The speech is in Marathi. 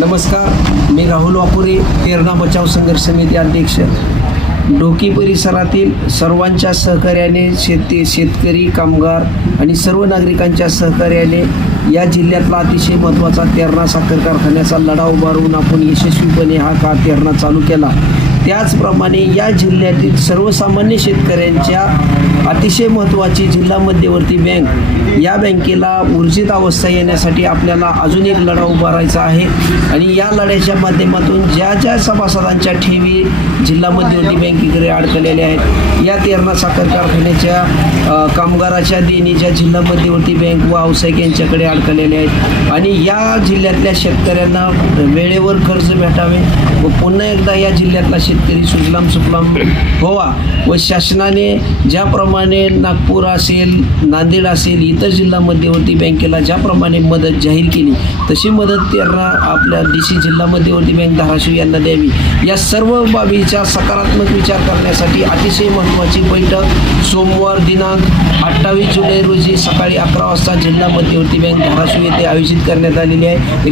नमस्कार, मी राहुल वापुरे, तेरणा बचाव संघर्ष समिती अध्यक्ष. डोकी परिसरातील सर्वांच्या सहकार्याने शेतकरी, कामगार आणि सर्व नागरिकांच्या सहकार्याने या जिल्ह्यातला अतिशय महत्त्वाचा तेरणा साखर कारखान्याचा लढा उभारून आपण यशस्वीपणे हा तेरणा चालू केला. त्याचप्रमाणे या जिल्ह्यातील सर्वसामान्य शेतकऱ्यांच्या अतिशय महत्त्वाची जिल्हा मध्यवर्ती बँक, या बँकेला ऊर्जित अवस्था येण्यासाठी आपल्याला अजून एक लढा उभारायचा आहे. आणि या लढ्याच्या माध्यमातून ज्या सभासदांच्या ठेवी जिल्हा मध्यवर्ती बँकेकडे अडकलेल्या आहेत, या तेरणा साखर कारखान्याच्या कामगाराच्या देणी ज्या जिल्हा मध्यवर्ती बँक व व्यावसायिक यांच्याकडे अडकलेल्या आहेत आणि या जिल्ह्यातल्या शेतकऱ्यांना वेळेवर कर्ज भेटावे व पुन्हा एकदा या जिल्ह्यातला शेतकरी सुजलाम सुफलाम व्हावा व शासनाने ज्याप्रमाणे नागपूर असेल, नांदेड असेल, इतर जिल्हा मध्यवर्ती बँकेला ज्याप्रमाणे मदत जाहीर केली तशी मदत तेरणा आपल्या DC जिल्हा मध्यवर्ती बँक धाराशिव यांना द्यावी. या सर्व बाबीचा सकारात्मक विचार करण्यासाठी अतिशय महत्त्वाची बैठक सोमवार दिनांक 28 जुलै रोजी सकाळी 11 वाजता जिल्हा मध्यवर्ती बँक धाराशिव येथे आयोजित करण्यात आलेली आहे.